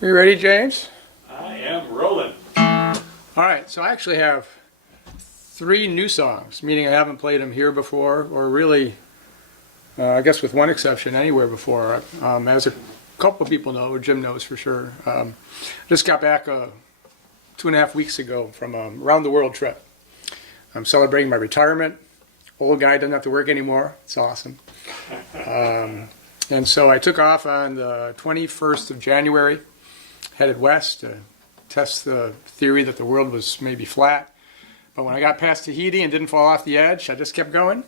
Are you ready, James? I am rolling. All right, so I actually have 3 new songs, meaning I haven't played them here before, or really, I guess with one exception, anywhere before. As a couple of people know, or Jim knows for sure, just got back 2.5 weeks ago from a round-the-world trip. I'm celebrating my retirement. Old guy, doesn't have to work anymore. It's awesome. And so I took off on the 21st of January, headed west to test the theory that the world was maybe flat. But when I got past Tahiti and didn't fall off the edge, I just kept going.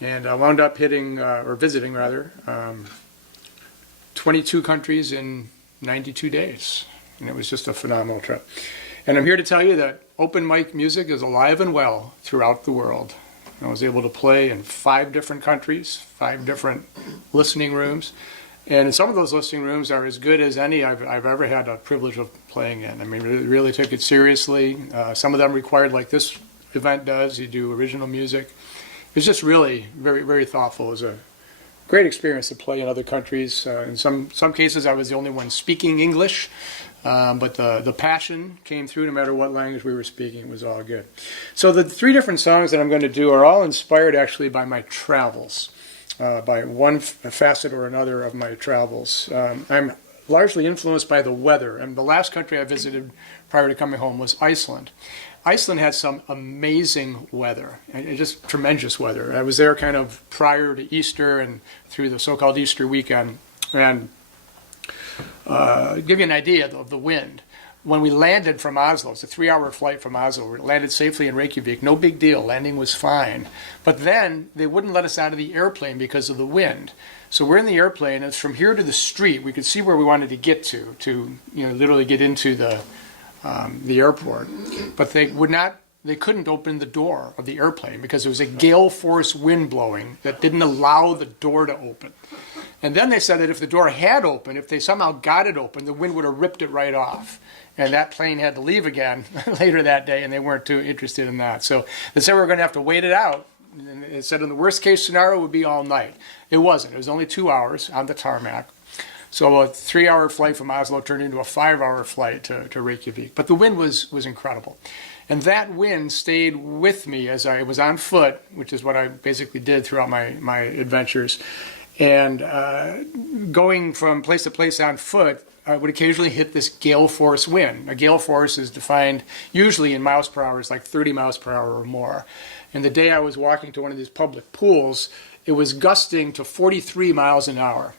And I wound up visiting 22 countries in 92 days. And it was just a phenomenal trip. And I'm here to tell you that open mic music is alive and well throughout the world. I was able to play in 5 different countries, 5 different listening rooms. And some of those listening rooms are as good as any I've ever had a privilege of playing in. I mean, really took it seriously. Some of them required, like this event does, you do original music. It's just really very, very thoughtful. It was a great experience to play in other countries. In some cases, I was the only one speaking English, but the passion came through no matter what language we were speaking. It was all good. So the 3 different songs that I'm going to do are all inspired actually by my travels. By one facet or another of my travels. I'm largely influenced by the weather, and the last country I visited prior to coming home was Iceland. Iceland had some amazing weather, and just tremendous weather. I was there kind of prior to Easter and through the so-called Easter weekend, and give you an idea of the wind. When we landed from Oslo, it's a 3-hour flight from Oslo, we landed safely in Reykjavik, no big deal, landing was fine. But then they wouldn't let us out of the airplane because of the wind. So we're in the airplane, and it's from here to the street. We could see where we wanted to get to literally get into the airport. But they couldn't open the door of the airplane because there was a gale force wind blowing that didn't allow the door to open. And then they said that if the door had opened, if they somehow got it open, the wind would have ripped it right off. And that plane had to leave again later that day, and they weren't too interested in that. So they said we were going to have to wait it out. And it said in the worst case scenario it would be all night. It wasn't. It was only 2 hours on the tarmac. So a 3-hour flight from Oslo turned into a 5-hour flight to Reykjavik. But the wind was incredible. And that wind stayed with me as I was on foot, which is what I basically did throughout my adventures. And going from place to place on foot, I would occasionally hit this gale force wind. A gale force is defined usually in miles per hour, it's like 30 miles per hour or more. And the day I was walking to one of these public pools, it was gusting to 43 miles an hour.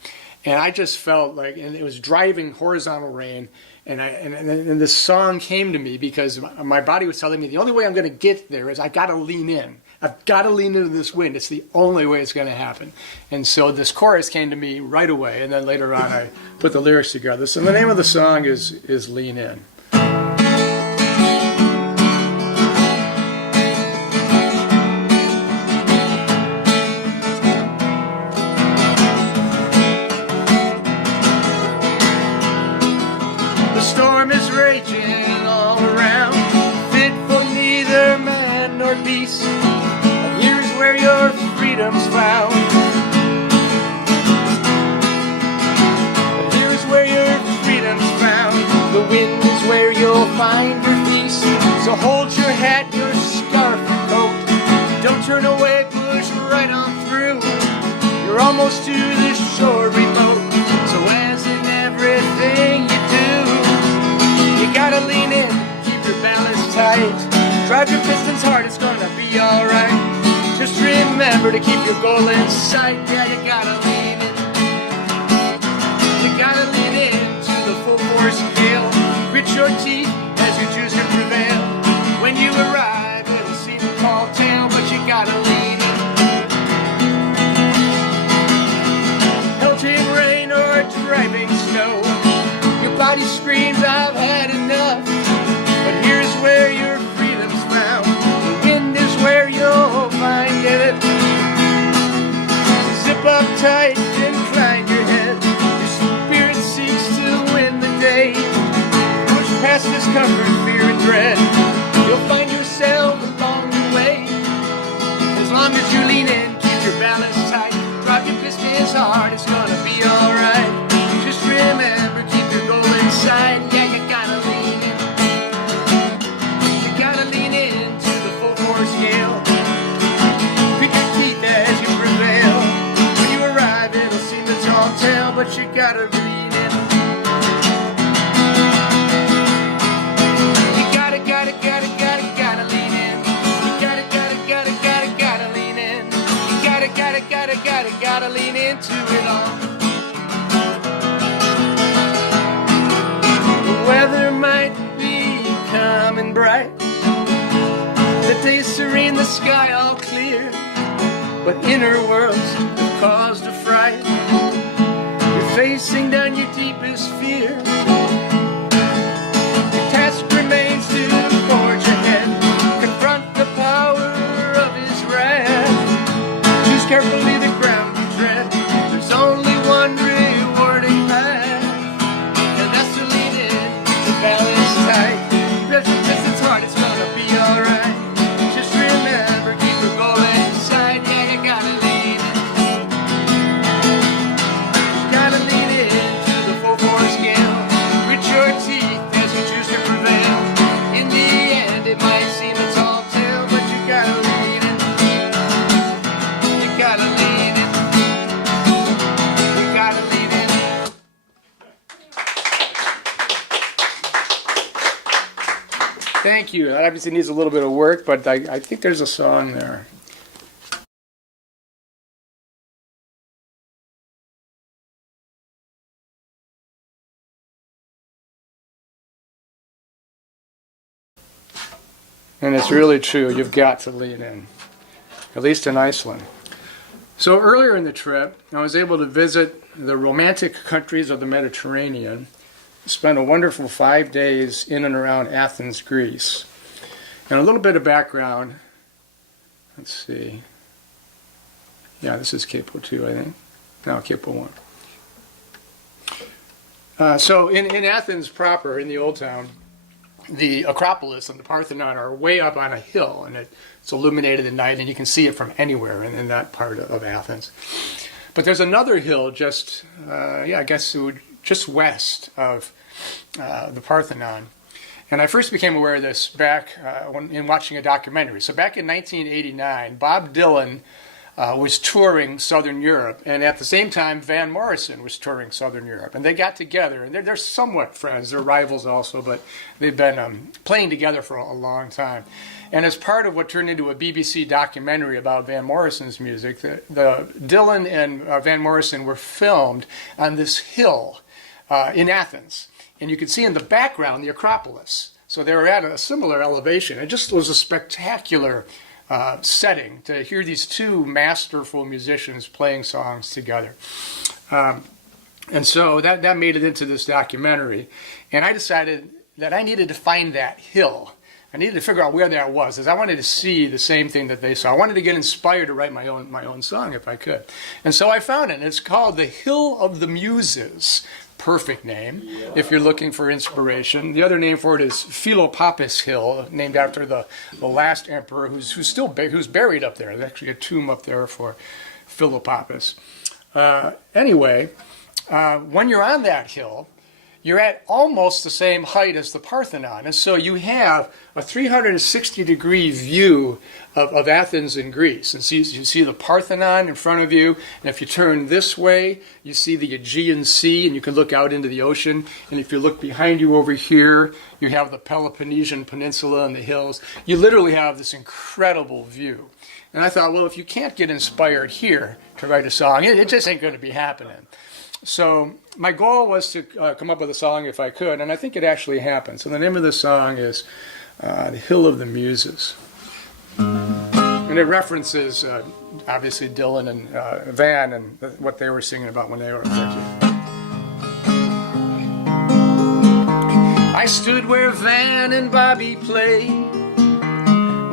And I just felt like, and it was driving horizontal rain. And this song came to me because my body was telling me the only way I'm going to get there is I got to lean in. I've got to lean into this wind. It's the only way it's going to happen. And so this chorus came to me right away, and then later on I put the lyrics together. So the name of the song is Lean In. The storm is raging all around, fit for neither man nor beast. Where your freedom's found. Here's where your freedom's found. The wind is where you'll find your peace. So hold your hat, your scarf, your coat. Don't turn away, push right on through. You're almost to the shore remote. So as in everything you do, you gotta lean in, keep your balance tight. Drive your pistons hard, it's gonna be alright. Just remember to keep your goal in sight. Yeah, you gotta lean in. You gotta lean in to the full force gale. Grit your teeth as you choose to prevail. When you arrive, it'll seem a tall tale, but you gotta lean in. Pelting rain or driving snow, your body screams, I've had enough. But here's where your freedom's found. The wind is where you'll find it. Zip up tight, incline your head. Your spirit seeks to win the day. Push past discomfort, fear, and dread. You'll find yourself along the way. As long as you lean in, keep your balance tight. Drop your pistons hard, it's gonna be alright. Just remember, keep your goal in sight. now, but you gotta lean in. You gotta lean in. You gotta lean in. You gotta lean into it all. The weather might be calm and bright, the day serene, the sky all clear, but inner worlds have caused a fright. You're facing down your deepest fear. Your task remains to forge ahead, confront the power of his wrath. Choose carefully the ground you tread. There's only one rewarding path, and that's to lean in, to balance tight. Resistance is hard, it's gonna be alright. Just remember, keep the goal in sight. Yeah, you gotta lean in. You gotta lean into the 4/4 scale. Grit your teeth as you choose to prevail. In the end, it might seem a tall tale, but you gotta lean in. You gotta lean in. You gotta lean in. Thank you. That obviously needs a little bit of work, but I think there's a song there. And it's really true. You've got to lean in, at least in Iceland. So earlier in the trip, I was able to visit the romantic countries of the Mediterranean, spent a wonderful 5 days in and around Athens, Greece. And a little bit of background. Let's see. Yeah, this is Capo 2, I think. No, Capo 1. So in Athens proper, in the Old Town, the Acropolis and the Parthenon are way up on a hill, and it's illuminated at night, and you can see it from anywhere in that part of Athens. But there's another hill just, I guess just west of the Parthenon. And I first became aware of this back in watching a documentary. So back in 1989, Bob Dylan was touring Southern Europe, and at the same time, Van Morrison was touring Southern Europe. And they got together, and they're somewhat friends. They're rivals also, but they've been playing together for a long time. And as part of what turned into a BBC documentary about Van Morrison's music, the Dylan and Van Morrison were filmed on this hill in Athens. And you could see in the background the Acropolis. So they were at a similar elevation. It just was a spectacular setting to hear these two masterful musicians playing songs together. And so that made it into this documentary. And I decided that I needed to find that hill. I needed to figure out where that was, because I wanted to see the same thing that they saw. I wanted to get inspired to write my own song if I could. And so I found it. And it's called The Hill of the Muses. Perfect name if you're looking for inspiration. The other name for it is Philopappus Hill, named after the last emperor who's buried up there. There's actually a tomb up there for Philopappus. Anyway, when you're on that hill, you're at almost the same height as the Parthenon. And so you have a 360-degree view of Athens in Greece. And so you see the Parthenon in front of you. And if you turn this way, you see the Aegean Sea, and you can look out into the ocean. And if you look behind you over here, you have the Peloponnesian Peninsula and the hills. You literally have this incredible view. And I thought, well, if you can't get inspired here to write a song, it just ain't going to be happening. So my goal was to come up with a song if I could, and I think it actually happened. So the name of the song is The Hill of the Muses. And it references, obviously, Dylan and Van and what they were singing about when they were 13. I stood where Van and Bobby played,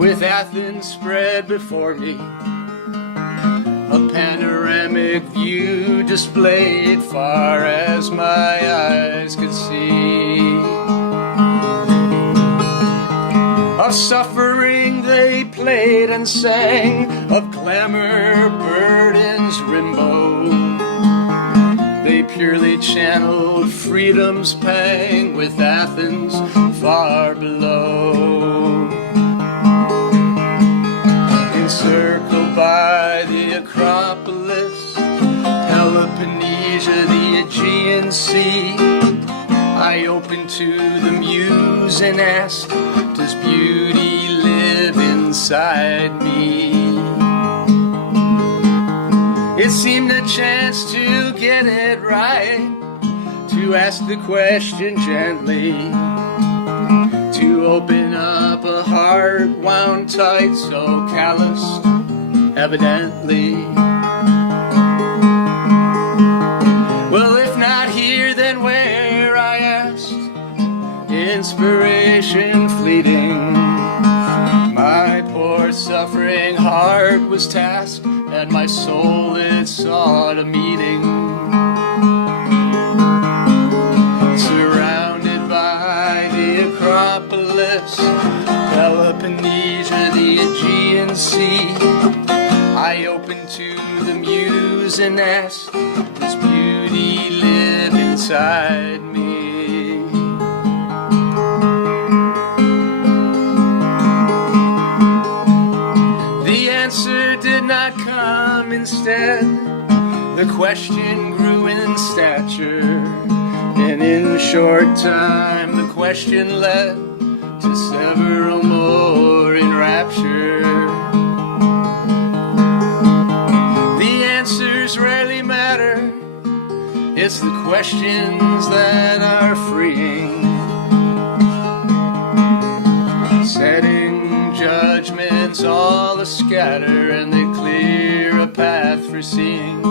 with Athens spread before me. A panoramic view displayed far as my eyes could see. Of suffering they played and sang, of glamour, burdens, rimbo. They purely channeled freedom's pang with Athens far below. Encircled by the Acropolis, Peloponnesia, the Aegean Sea. I opened to the muse and asked, does beauty live inside me? It seemed a chance to get it right, to ask the question gently, to open up a heart wound tight, so calloused, evidently. Well, if not here, then where, I asked, inspiration fleeting. My poor suffering heart was tasked, and my soul it sought a meeting. Surrounded by the Acropolis, Peloponnnesia, the Aegean Sea, I opened to the muse and asked, does beauty live inside me? The answer did not come. Instead, the question grew in stature, and in short time the question led to several more in rapture. The answers rarely matter, it's the questions that are freeing, setting judgments all a-scatter, and they clear a path for seeing.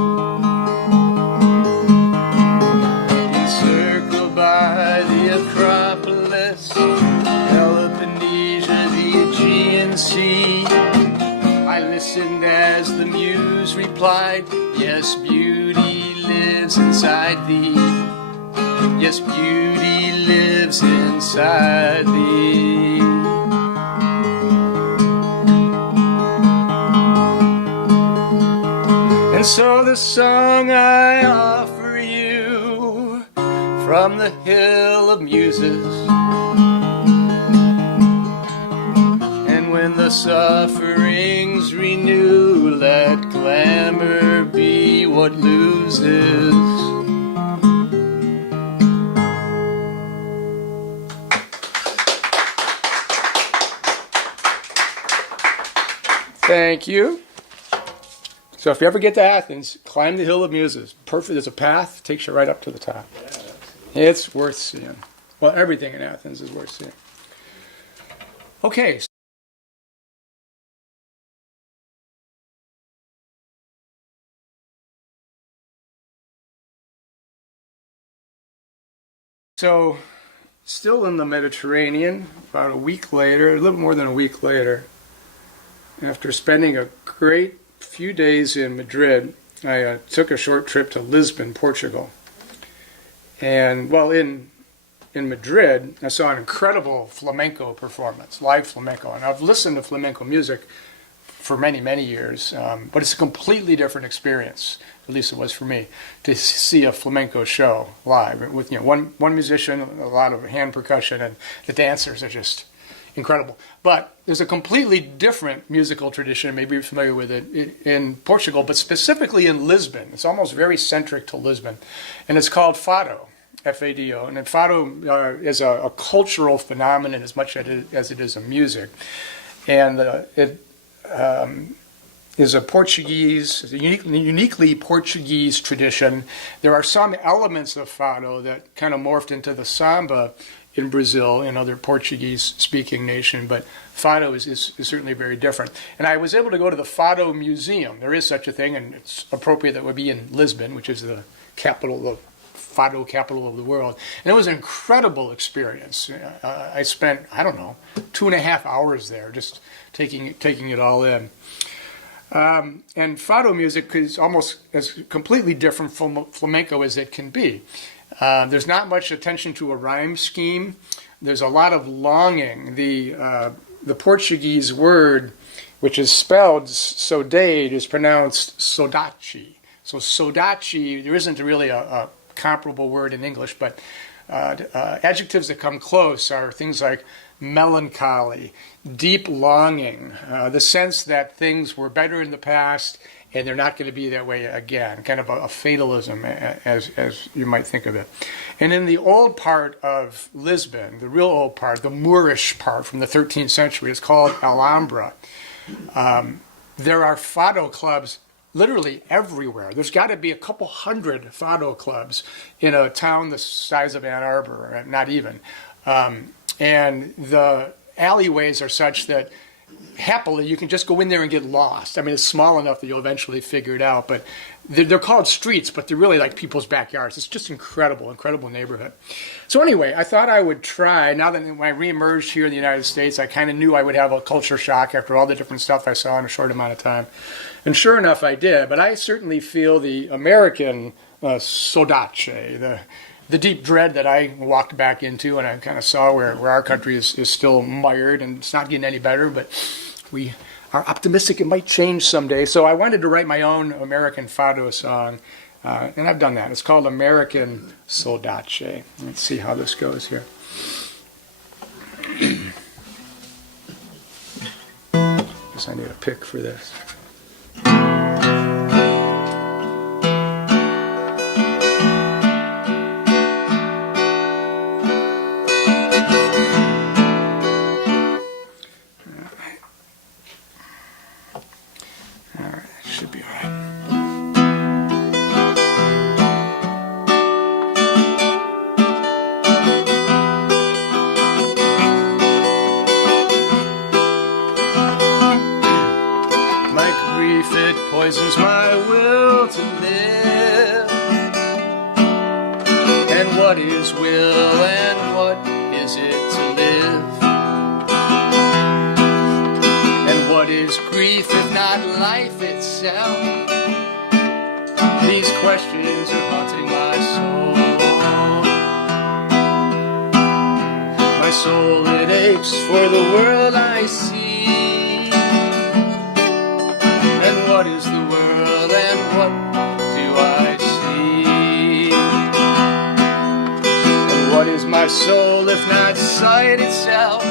Encircled by the Acropolis, Peloponnnesia, the Aegean Sea, I listened as the muse replied, yes, beauty lives inside thee. Yes, beauty lives inside thee. And so the song I offer you from the hill of muses, and when the sufferings renew, let glamour be what loses. Thank you. So if you ever get to Athens, climb the Hill of Muses. Perfect. There's a path, takes you right up to the top. It's worth seeing. Well, everything in Athens is worth seeing. Okay. So, still in the Mediterranean, about a week later, a little more than a week later, after spending a great few days in Madrid, I took a short trip to Lisbon, Portugal. And while in Madrid, I saw an incredible flamenco performance, live flamenco. And I've listened to flamenco music for many, many years, but it's a completely different experience, at least it was for me, to see a flamenco show live with one musician, a lot of hand percussion, and the dancers are just incredible. But there's a completely different musical tradition, maybe you're familiar with it, in Portugal, but specifically in Lisbon. It's almost very centric to Lisbon, and it's called fado, F-A-D-O. And fado is a cultural phenomenon as much as it is a music. And it is a uniquely Portuguese tradition. There are some elements of fado that kind of morphed into the samba in Brazil and other Portuguese-speaking nation, but fado is certainly very different. And I was able to go to the Fado Museum. There is such a thing, and it's appropriate that it would be in Lisbon, which is the capital, the fado capital of the world. And it was an incredible experience. I spent, 2.5 hours there just taking it all in. And fado music is almost as completely different from flamenco as it can be. There's not much attention to a rhyme scheme. There's a lot of longing. The Portuguese word, which is spelled saudade, is pronounced saudade. So saudade, there isn't really a comparable word in English, but Adjectives that come close are things like melancholy, deep longing, the sense that things were better in the past and they're not going to be that way again, kind of a fatalism as you might think of it. And in the old part of Lisbon, the real old part, the Moorish part from the 13th century, it's called Alhambra. There are fado clubs literally everywhere. There's got to be a couple hundred fado clubs in a town the size of Ann Arbor, not even. And the alleyways are such that happily you can just go in there and get lost. I mean, it's small enough that you'll eventually figure it out, but they're called streets, but they're really like people's backyards. It's just incredible neighborhood. So anyway, I thought I would try, now that when I reemerged here in the United States, I kind of knew I would have a culture shock after all the different stuff I saw in a short amount of time. And sure enough, I did, but I certainly feel the American saudade, the deep dread that I walked back into, and I kind of saw where our country is still mired, and it's not getting any better, but we are optimistic it might change someday. So I wanted to write my own American fado song, and I've done that. It's called American Saudade. Let's see how this goes here. Guess I need a pick for this. Poisons my will to live. And what is will and what is it to live? And what is grief if not life itself? These questions are haunting my soul. My soul, it aches for the world I see. And what is the world and what do I see? And what is my soul if not sight itself?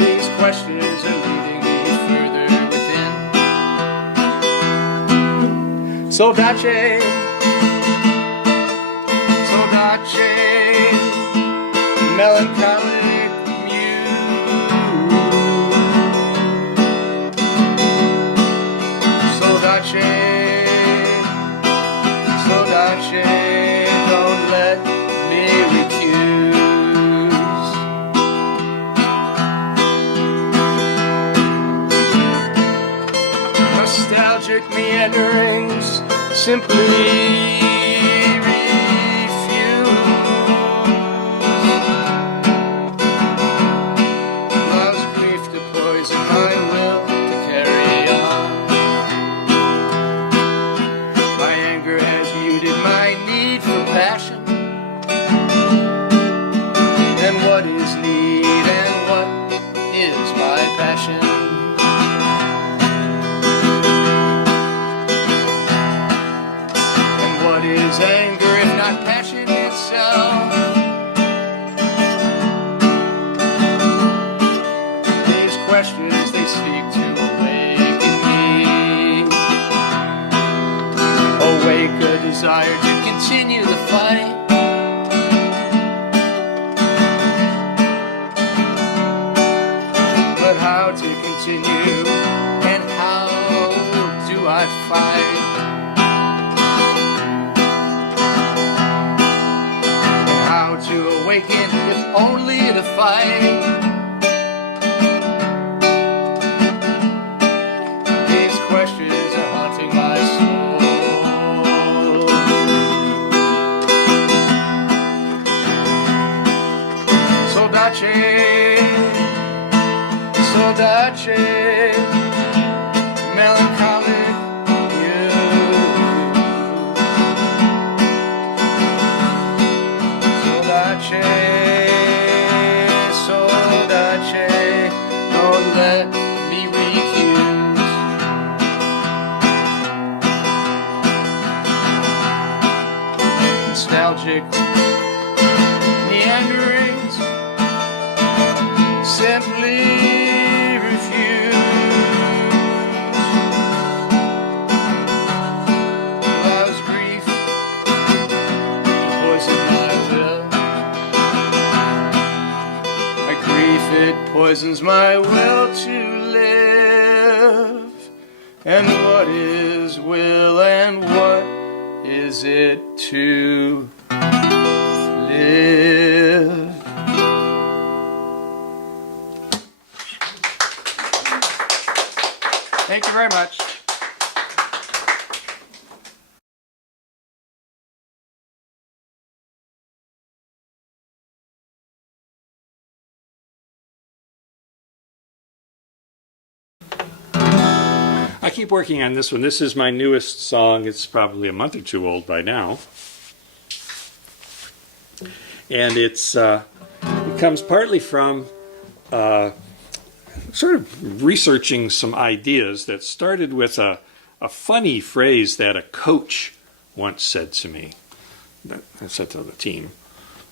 These questions are leading me further within. Saudade, saudade, melancholy. Saudade, don't let me recuse. Nostalgic meanderings simply what is need and what is my passion? And what is anger if not passion itself? These questions, they seek to awaken me. Awake a desire to continue the fight. How to continue and how do I fight? And how to awaken if only to fight? These questions are haunting my soul. Saudade, saudade, melancholic you. Saudade, saudade. nostalgic meanderings simply refuse. Allows grief to poison my will. My grief, it poisons my will to live. And what is will and what is it to live? Thank you very much. I keep working on this one. This is my newest song. It's probably a month or two old by now. And it comes partly from sort of researching some ideas that started with a funny phrase that a coach once said to me. I said to the team,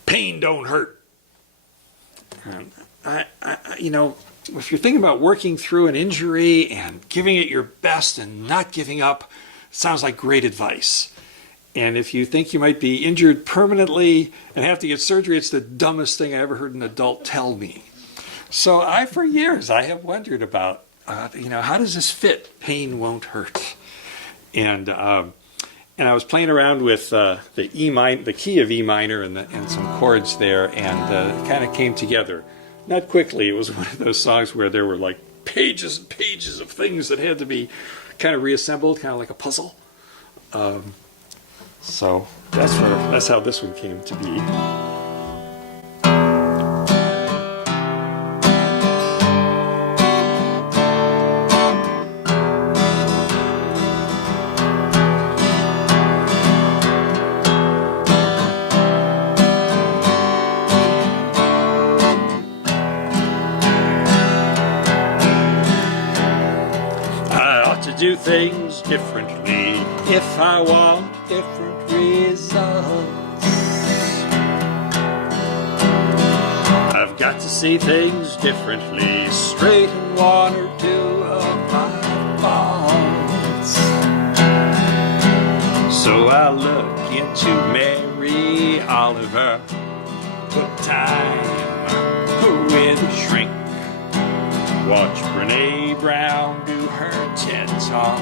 "Pain don't hurt." And you know, if you're thinking about working through an injury and giving it your best and not giving up, it sounds like great advice. And if you think you might be injured permanently and have to get surgery, it's the dumbest thing I ever heard an adult tell me. So for years, I have wondered about, how does this fit? Pain won't hurt. And I was playing around with the key of E minor and some chords there, and it kind of came together. Not quickly. It was one of those songs where there were like pages and pages of things that had to be kind of reassembled, kind of like a puzzle. So that's how this one came to be. Do things differently if I want different results. I've got to see things differently, straighten one or two of my faults. So I look into Mary Oliver, put time with a shrink. Watch Brene Brown do her TED Talk.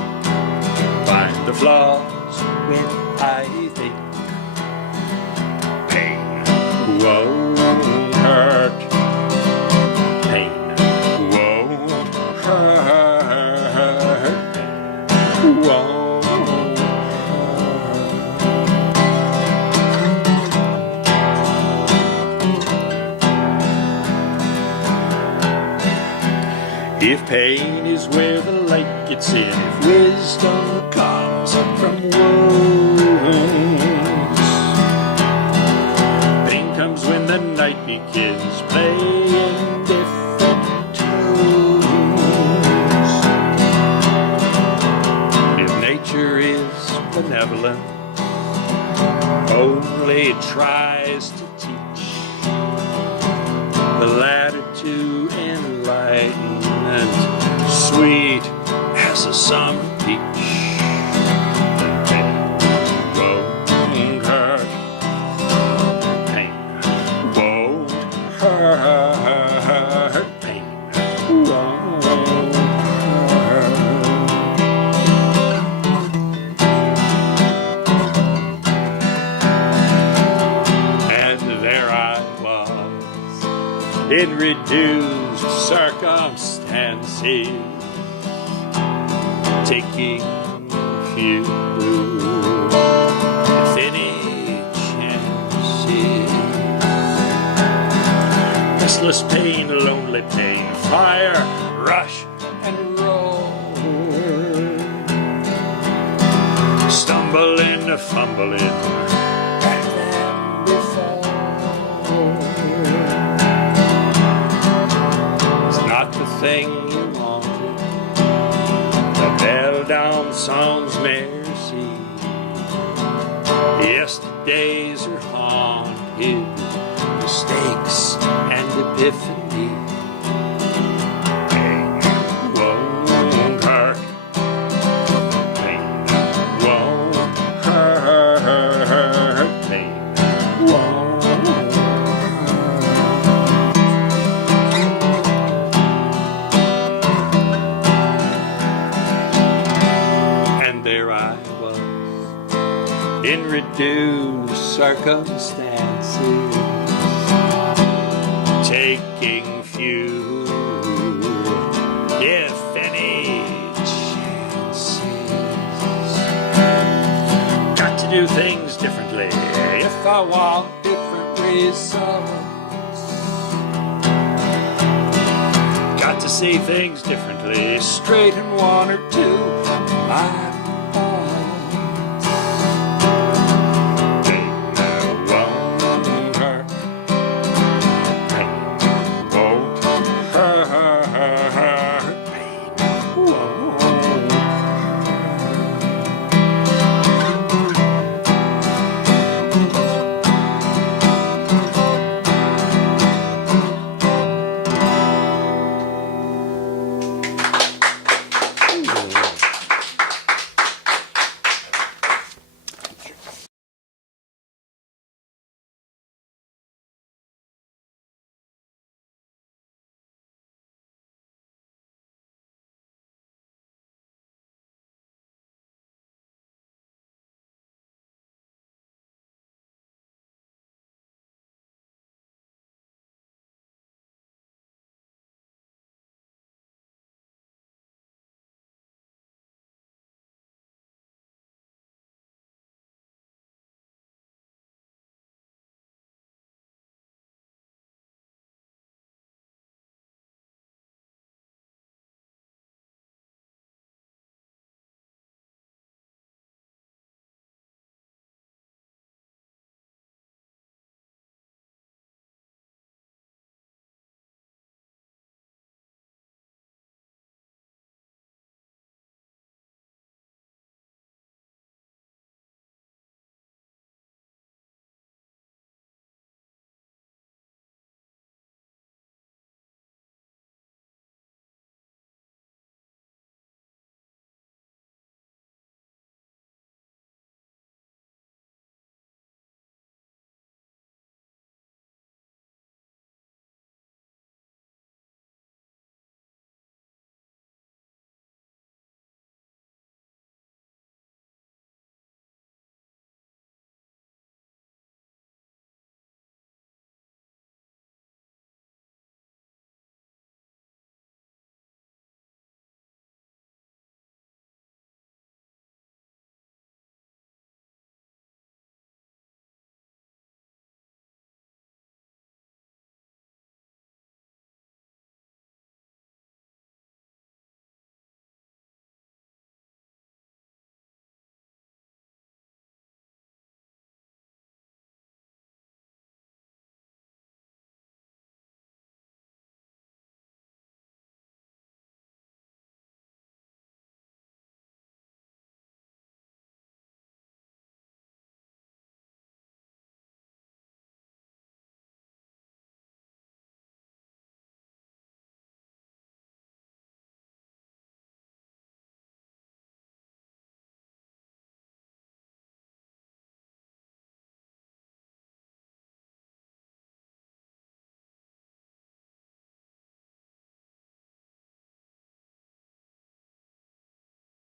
Find the flaws when I think pain won't hurt. Pain won't hurt. Pain won't hurt. If pain is where the light gets in, if wisdom comes up from wounds, pain comes when the night begins playing different tunes. If nature is benevolent, only it tries to teach the latitude enlightenment, sweet as a summer peach. Pain won't hurt. Pain won't hurt. Pain won't hurt. And there I was in reduced circumstances, taking few infinite chances. Restless pain, lonely pain, fire, rush, and roll. Stumbling, fumbling, and then before. It's not the thing you wanted. The bell down song's mercy. Yes, best days are haunted, mistakes and epiphany. Pain won't hurt. Pain won't hurt. Pain won't hurt. And there I was, in reduced circumstances, taking few, if any, chances. Got to do things differently if I want different results. Got to see things differently, straighten one or two. My